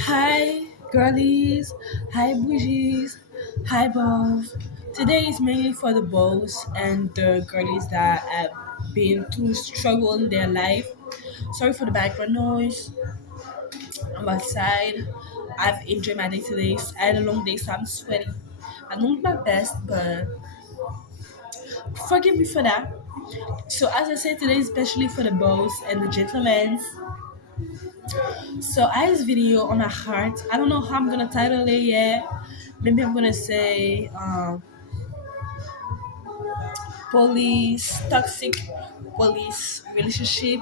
Hi, girlies. Hi, bougies. Hi, bows. Today is mainly for the bows and the girlies that have been through struggle in their life. Sorry for the background noise. I'm outside. I've enjoyed my day today. I had a long day, so I'm sweating. I'm doing my best, but forgive me for that. So, as I said, today is especially for the bows and the gentlemen. So, I have this video on my heart. I don't know how I'm gonna title it yet. Maybe I'm gonna say police, toxic police relationship,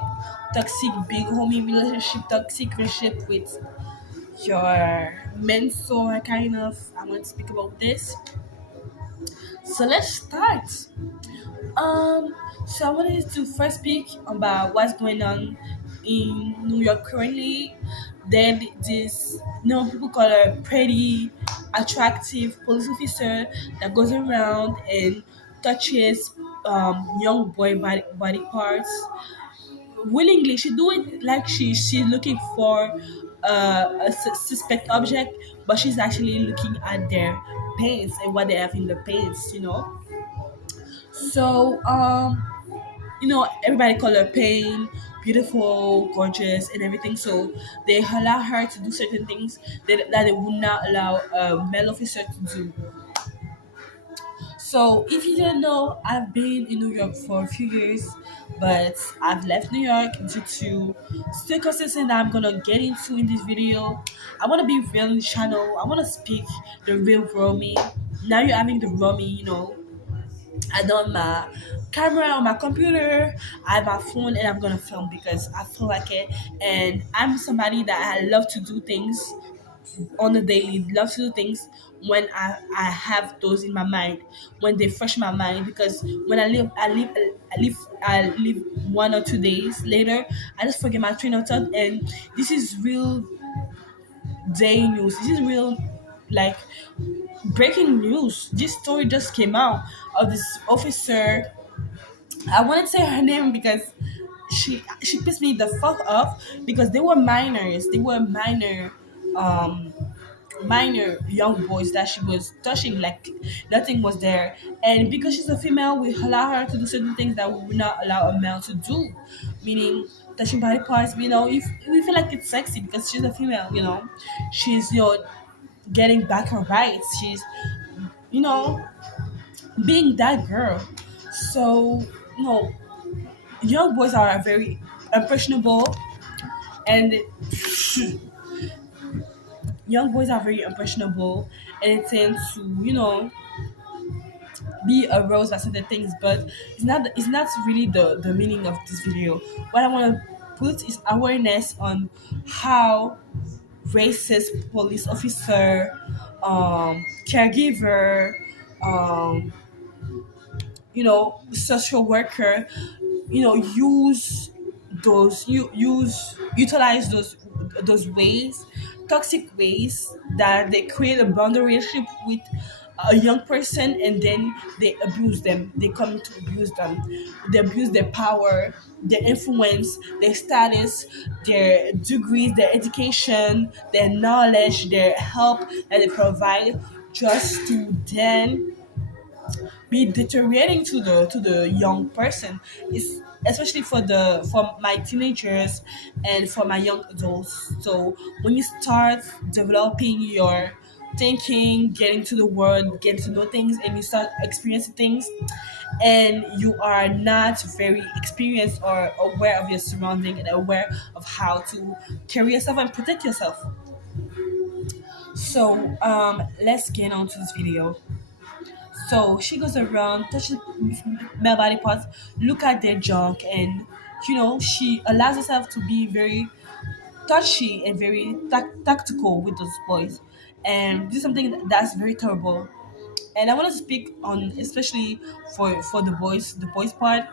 toxic big homie relationship, toxic relationship with your mentor, kind of. I want to speak about this. So let's start. Um, so I wanted to first speak about what's going on in New York currently. Then this, people call her pretty, attractive police officer that goes around and touches young boy body parts willingly. She do it like she's looking for a suspect object, but she's actually looking at their pants and what they have in the pants. So everybody call her Pain, beautiful, gorgeous, and everything. So they allow her to do certain things that they would not allow a male officer to do. So if you don't know, I've been in New York for a few years, but I've left New York due to circumstances that I'm gonna get into in this video. I wanna be real in the channel. I wanna speak the real Romy. Now you're having the Romy. I done my camera on my computer, I have my phone, and I'm gonna film because I feel like it. And I'm somebody that I love to do things on a daily, love to do things when I have those in my mind, when they fresh my mind. Because when I live 1 or 2 days later, I just forget my train of thought. And this is real day news. This is real, like, breaking news. This story just came out of this officer. I wouldn't say her name because she pissed me the fuck off because they were minors. They were um minor young boys that she was touching like nothing was there. And because she's a female, we allow her to do certain things that we would not allow a male to do, meaning touching body parts. If we feel like it's sexy because she's a female, she's getting back her rights. She's you know being that girl. So no, young boys are very impressionable, and young boys are very impressionable, and they tend to be aroused by certain things. But it's not really the meaning of this video. What I want to put is awareness on how racist police officer, caregiver, um social worker, use utilize those ways, toxic ways, that they create a boundary relationship with a young person, and then they abuse them. They come to abuse them. They abuse their power, their influence, their status, their degrees, their education, their knowledge, their help that they provide, just to then be deteriorating to the young person. It's especially for my teenagers and for my young adults. So when you start developing your thinking, getting to the world, getting to know things, and you start experiencing things, and you are not very experienced or aware of your surrounding and aware of how to carry yourself and protect yourself. So let's get on to this video. So she goes around, touches male body parts, look at their junk, and she allows herself to be very touchy and very tactical with those boys, and this is something that's very terrible. And I want to speak on, especially for the boys part,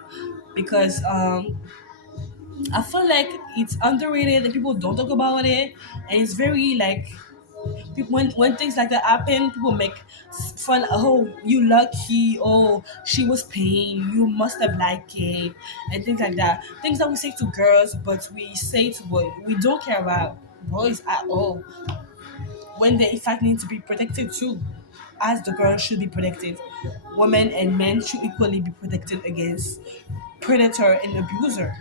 because I feel like it's underrated and people don't talk about it, and it's very like when things like that happen, people make fun. Oh, you lucky. Oh, she was paying. You must have liked it, and things like that. Things that we say to girls, but we say to boys. We don't care about. boys at all, when they in fact need to be protected too, as the girl should be protected. Women and men should equally be protected against predator and abuser.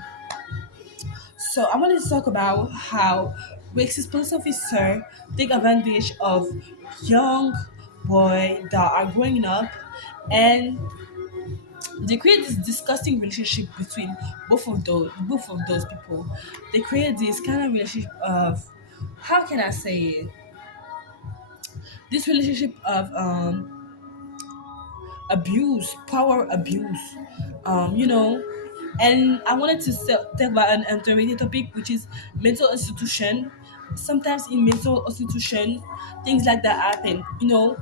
So I wanted to talk about how racist police officer take advantage of young boy that are growing up, and they create this disgusting relationship between both of those people. They create this kind of relationship of, how can I say it? This relationship of abuse, power abuse, you know. And I wanted to talk about an underrated topic, which is mental institution. Sometimes in mental institution, things like that happen. You know,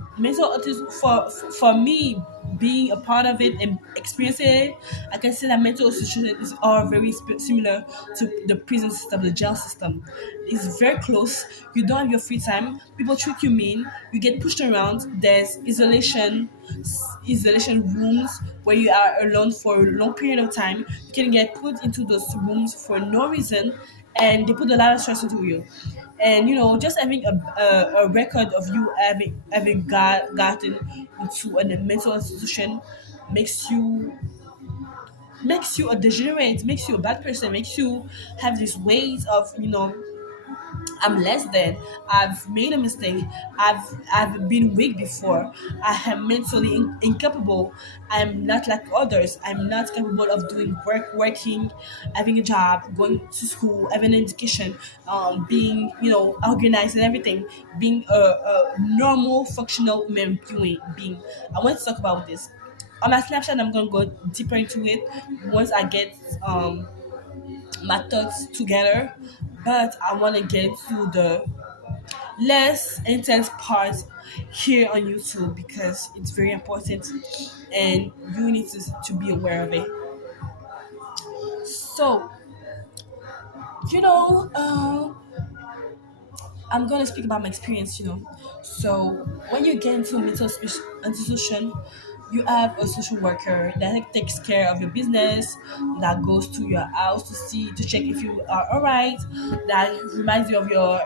for me, being a part of it and experiencing it, I can say that mental institution is all very similar to the prison system, the jail system. It's very close. You don't have your free time. People treat you mean. You get pushed around. There's isolation rooms where you are alone for a long period of time. You can get put into those rooms for no reason, and they put a lot of stress into you. And you know, just having a record of you gotten into a mental institution makes you a degenerate, makes you a bad person, makes you have this weight of, you know, I'm less than. I've made a mistake. I've been weak before. I am mentally incapable. I'm not like others. I'm not capable of doing working, having a job, going to school, having an education, being, you know, organized and everything, being a normal functional human being. I want to talk about this. On my Snapchat, I'm gonna go deeper into it once I get my thoughts together, but I want to get to the less intense part here on YouTube because it's very important and you need to be aware of it. So, you know, I'm gonna speak about my experience, you know. So, when you get into a mental institution, you have a social worker that takes care of your business, that goes to your house to see, to check if you are alright, that reminds you of your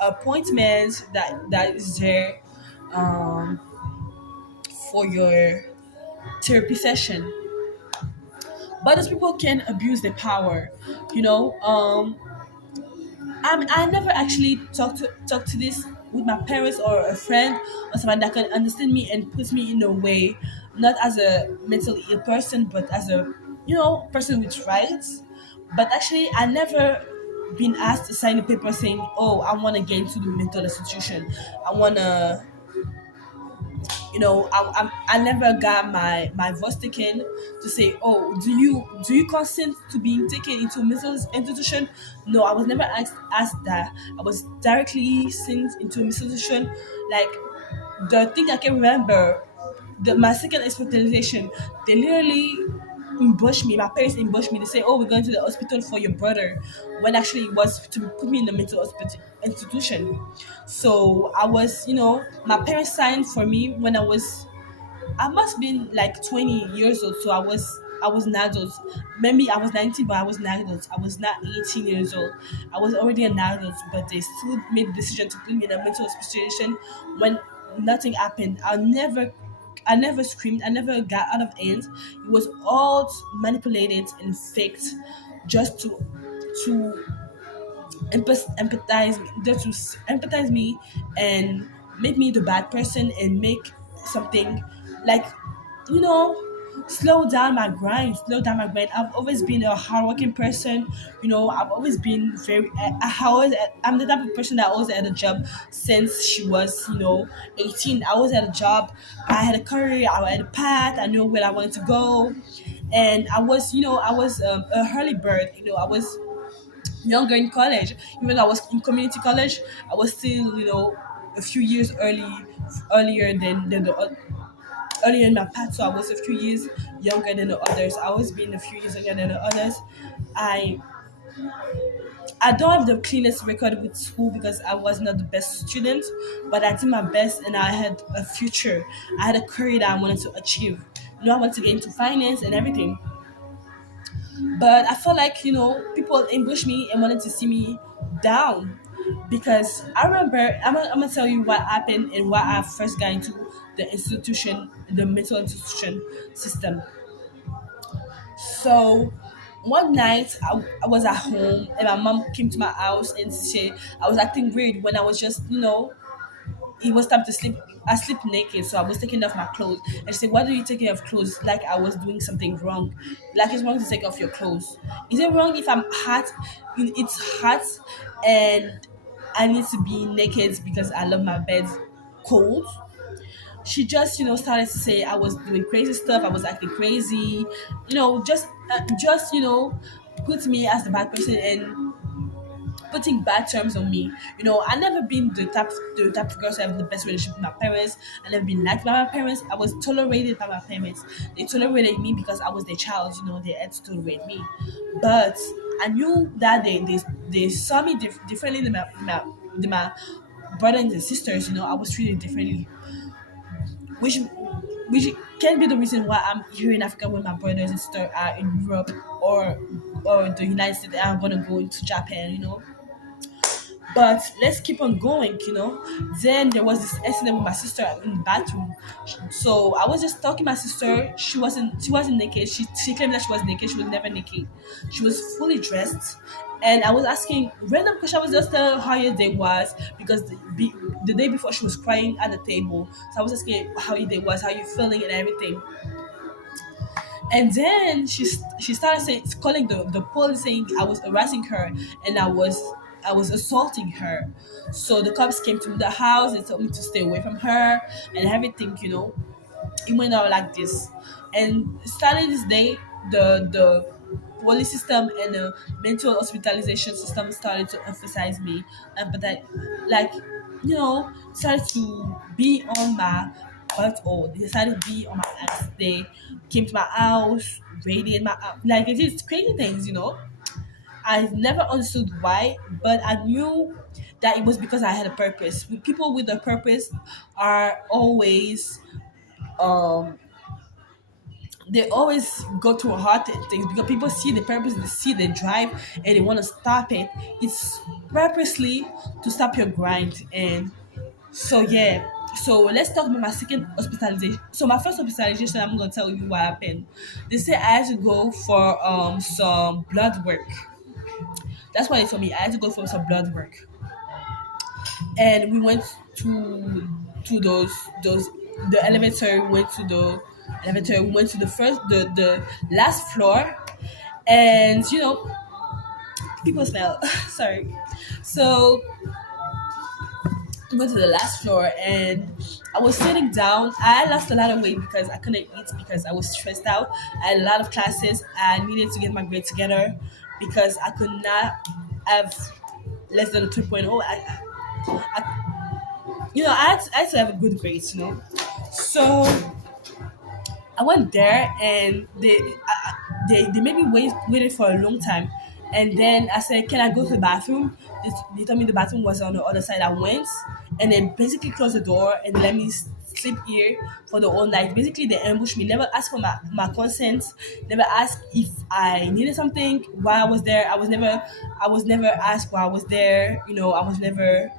appointments, that is there um, for your therapy session. But those people can abuse their power, you know. I never actually talked to this with my parents or a friend or someone that can understand me and put me in a way, not as a mentally ill person, but as a, you know, person with rights. But actually, I never been asked to sign a paper saying, "Oh, I want to get into the mental institution. I want to." You know, I never got my voice taken to say, oh, do you consent to being taken into a mental institution? No, I was never asked that. I was directly sent into a mental institution. Like, the thing I can remember, my second hospitalization, they literally ambushed me. My parents ambushed me. They say, "Oh, we're going to the hospital for your brother," when actually it was to put me in the mental hospital institution. So I was, you know, my parents signed for me when I must have been like 20 years old. So I was an adult. Maybe I was 19, but I was an adult. I was not 18 years old. I was already an adult, but they still made the decision to put me in a mental hospitalization when nothing happened. I never screamed. I never got out of hand. It was all manipulated and faked just to empathize, just to empathize me and make me the bad person and make something like, you know, slow down my grind. I've always been a hardworking person. You know, I've always been I'm the type of person that always had a job since she was, you know, 18. I always had a job. I had a career. I had a path. I knew where I wanted to go. And I was a early bird. You know, I was younger in college. Even though I was in community college, I was still, you know, a few years earlier than earlier in my path. So I was a few years younger than the others. I always been a few years younger than the others. I I don't have the cleanest record with school because I was not the best student, but I did my best and I had a future. I had a career that I wanted to achieve. You know, I wanted to get into finance and everything. But I felt like, you know, people ambushed me and wanted to see me down because I remember I'm gonna tell you what happened and why I first got into the institution, the mental institution system. So one night I was at home and my mom came to my house and I was acting weird when I was just, it was time to sleep. I sleep naked, so I was taking off my clothes. And she said, "Why are you taking off clothes? Like I was doing something wrong. Like it's wrong to take off your clothes. Is it wrong if I'm hot? It's hot, and I need to be naked because I love my bed cold." She just, started to say I was doing crazy stuff. I was acting crazy, just put me as the bad person and putting bad terms on me. I never been the type of girl to have the best relationship with my parents. I never been liked by my parents. I was tolerated by my parents. They tolerated me because I was their child. They had to tolerate me. But I knew that they saw me differently than my brothers and sisters. I was treated differently, which which can be the reason why I'm here in Africa when my brothers and sisters are in Europe or the United States and I'm gonna go into Japan. But let's keep on going. Then there was this incident with my sister in the bathroom. So I was just talking to my sister. She wasn't naked. She claimed that she was naked. She was never naked. She was fully dressed. And I was asking random questions. I was just telling her how your day was because the day before she was crying at the table. So I was asking how your day was, how you feeling and everything. And then she started saying, calling the police, saying I was harassing her and I was assaulting her. So the cops came to the house and told me to stay away from her and everything. It went out like this. And starting this day, the police system and the mental hospitalization system started to emphasize me, but that, like, started to be on my butt, or they decided to be on my ass. They came to my house, raided my house, like it is crazy things. I never understood why, but I knew that it was because I had a purpose. People with a purpose are always um they always go to hard things because people see the purpose, they see the drive, and they want to stop it. It's purposely to stop your grind. And so yeah. So let's talk about my second hospitalization. So my first hospitalization, I'm gonna tell you what happened. They said I had to go for some blood work. That's why they told me I had to go for some blood work. And we went to those the elevator. We went to the elevator. We went to the last floor, and people smell. Sorry. So we went to the last floor, and I was sitting down. I lost a lot of weight because I couldn't eat because I was stressed out. I had a lot of classes. I needed to get my grades together because I could not have less than a 2.0. I had to have a good grades. So I went there and they made me waited for a long time, and then I said, "Can I go to the bathroom?" They told me the bathroom was on the other side. I went, and they basically closed the door and let me sleep here for the whole night. Basically, they ambushed me. Never asked for my consent. Never asked if I needed something while I was there. I was never asked why I was there. I was never.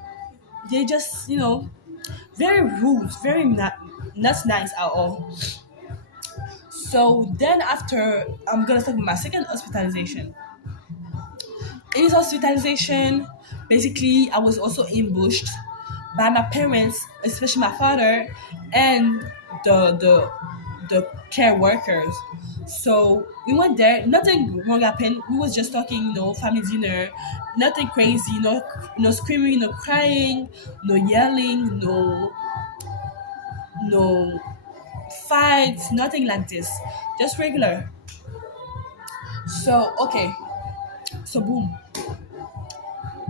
They just very rude, very not nice at all. So then after, I'm gonna talk about my second hospitalization. In this hospitalization, basically I was also ambushed by my parents, especially my father, and the care workers. So we went there, nothing wrong happened. We was just talking, family dinner, nothing crazy, no screaming, no crying, no yelling, no fights, nothing like this. Just regular. So okay, so boom,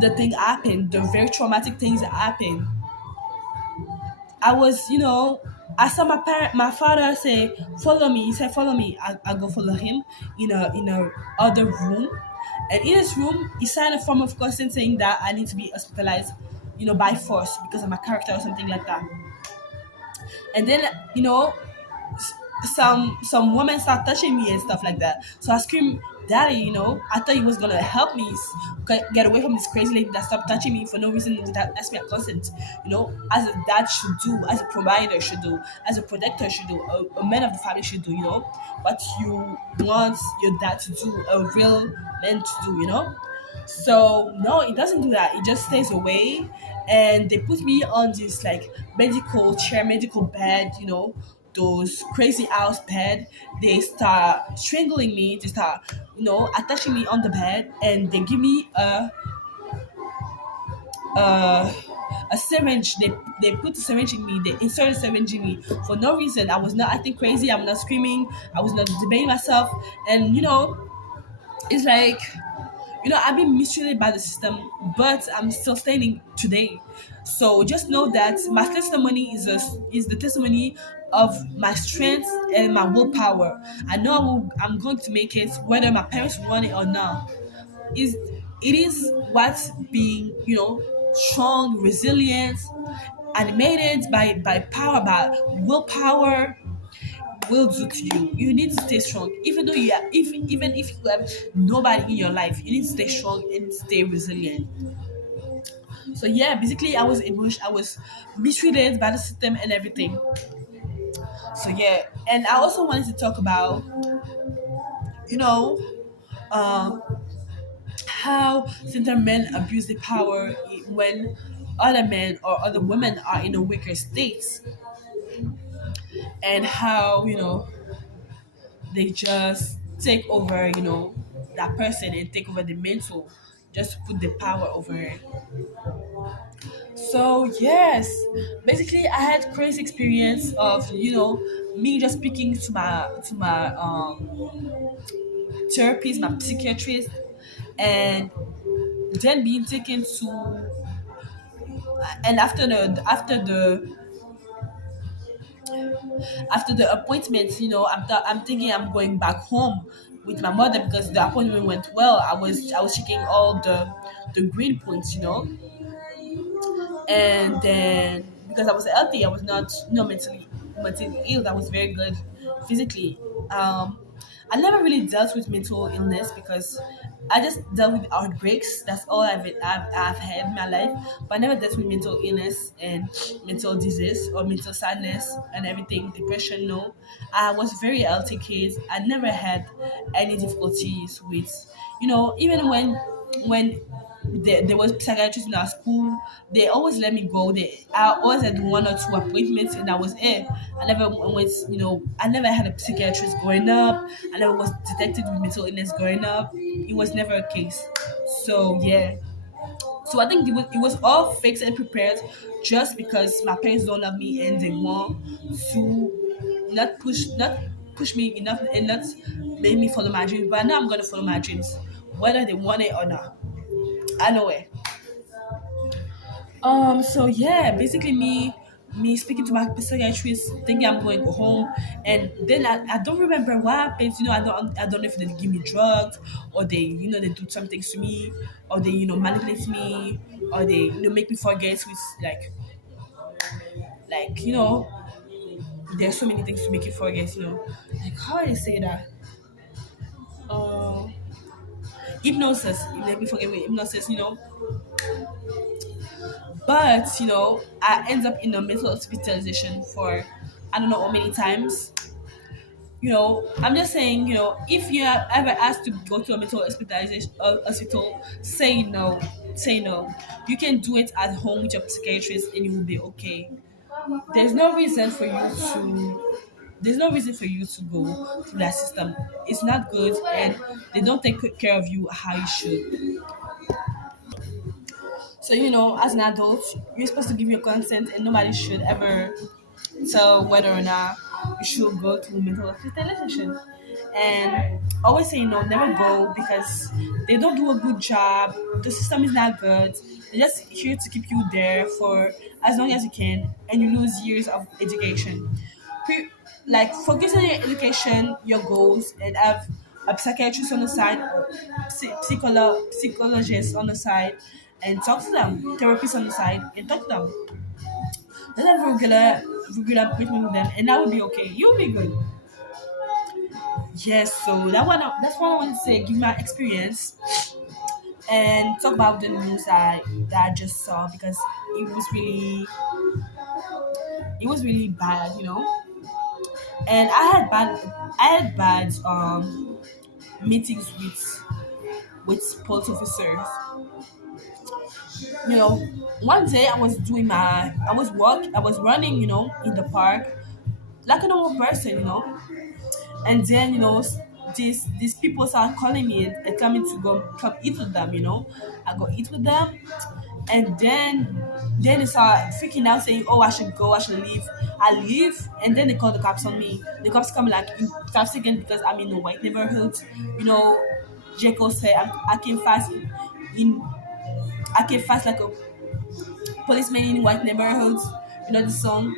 the thing happened. The very traumatic things that happened. I was, I saw my father say, "Follow me." He said, "Follow me." I go follow him in a other room, and in this room, he signed a form of consent saying that I need to be hospitalized, by force because of my character or something like that. And then, some women start touching me and stuff like that. So I scream, Daddy, I thought he was gonna help me get away from this crazy lady that stopped touching me for no reason without asking my consent. As a dad should do, as a provider should do, as a protector should do, a man of the family should do. What you want your dad to do, a real man to do. So no, it doesn't do that. It just stays away, and they put me on this like medical chair, medical bed. Those crazy house bed. They start strangling me. They start, attaching me on the bed, and they give me a a syringe. They put a syringe in me. They insert a syringe in me for no reason. I was not acting crazy. I'm not screaming. I was not debating myself, and it's like I've been mistreated by the system, but I'm still standing today. So just know that my testimony is the testimony of my strength and my willpower. I know I'm going to make it, whether my parents want it or not. Is it is what being strong, resilient, animated by power, by willpower will do to you. You need to stay strong. Even though even if you have nobody in your life, you need to stay strong and stay resilient. So yeah, basically I was mistreated by the system and everything. So yeah. And I also wanted to talk about, you know, um how certain men abuse the power when other men or other women are in a weaker state, and how they just take over, that person and take over the mental, just to put the power over it. So yes, basically I had crazy experience of me just speaking to my therapist, my psychiatrist, and then being taken to, and after the appointment, I'm thinking I'm going back home with my mother because the appointment went well. I was checking all the green points, and then because I was healthy, I was not mentally ill. I was very good physically. Um, I never really dealt with mental illness because I just dealt with outbreaks. That's all I've had in my life, but I never dealt with mental illness and mental disease or mental sadness and everything, depression. No, I was very healthy kid. I never had any difficulties with, even when there was psychiatrists in our school. They always let me go. I always had one or two appointments, and I was it. I never went. I never had a psychiatrist growing up. I never was detected with mental illness growing up. It was never a case. So yeah. So I think it was all fixed and prepared, just because my parents don't love me and they want to not push me enough and not make me follow my dreams. But now I'm gonna follow my dreams, whether they want it or not. I know it. So yeah, basically me speaking to my psychiatrist, thinking I'm going home, and then I don't remember what happened. I don't know if they give me drugs, or they do some things to me, or they manipulate me, or they make me forget with like there's so many things to make you forget. Like how I say that. Uh, Hypnosis. It made me forget with hypnosis. But I end up in a mental hospitalization for I don't know how many times. I'm just saying, if you are ever asked to go to a mental hospitalization hospital, say no. Say no. You can do it at home with your psychiatrist and you will be okay. There's no reason for you to there's no reason for you to go through that system. It's not good, and they don't take good care of you how you should. So, as an adult, you're supposed to give your consent, and nobody should ever tell whether or not you should go to mental hospitalization. And always say no, never go, because they don't do a good job. The system is not good. They're just here to keep you there for as long as you can, and you lose years of education. Like, focus on your education, your goals, and have a psychiatrist on the side, psychologist on the side, and talk to them. Therapist on the side, and talk to them. Let's have regular appointment with them, and that will be okay. You'll be good. Yes, so that's what I want to say. Give my experience and talk about the news that I just saw because it was really it was really bad, you know. And I had bad meetings with police officers. You know, one day I was running, you know, in the park like a normal person, you know. And then, you know, these people start calling me and coming to go come eat with them, you know. I go eat with them, and then they start freaking out saying, "Oh, I should go, I should leave." I leave, and then they call the cops on me. The cops come like in 5 seconds because I'm in a white neighborhood, you know. Jacob said I came fast in I came fast like a policeman in white neighborhoods. You know the song.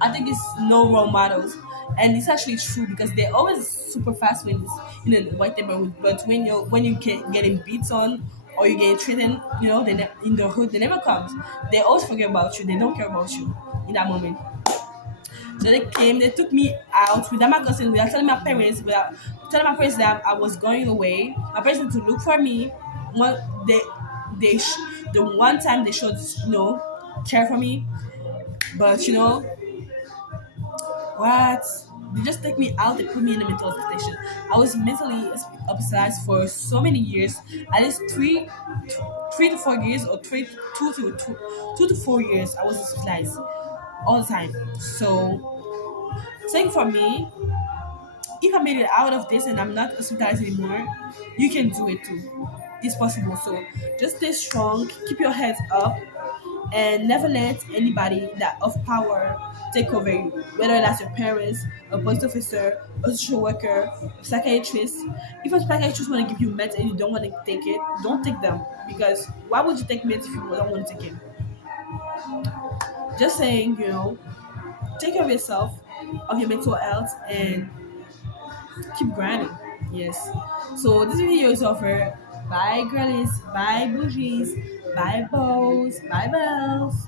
I think it's no role models, and it's actually true because they're always super fast when it's in a white neighborhood. But when you get getting beat on or you get threatened, you know, in the hood they never comes. They always forget about you. They don't care about you in that moment. So they came, they took me out without my consent, without telling my parents that I was going away. My parents had to look for me. One they the one time they showed, you know, care for me, but you know what? They just take me out. They put me in the mental hospital. I was mentally hospitalized for so many years, at least 3 to 4 years, or 2 to 4 years. I was hospitalized all the time. So, saying for me, if I made it out of this and I'm not hospitalized anymore, you can do it too. It's possible. So just stay strong, keep your heads up, and never let anybody that of power take over you. Whether that's your parents, a police officer, a social worker, a psychiatrist. If a psychiatrist want to give you meds and you don't want to take it, don't take them because why would you take meds if you don't want to take it? Just saying, you know, take care of yourself, of your mental health, and keep grinding. Yes. So this video is over. Bye, girlies. Bye, bougies. Bye, bows. Bye, bells.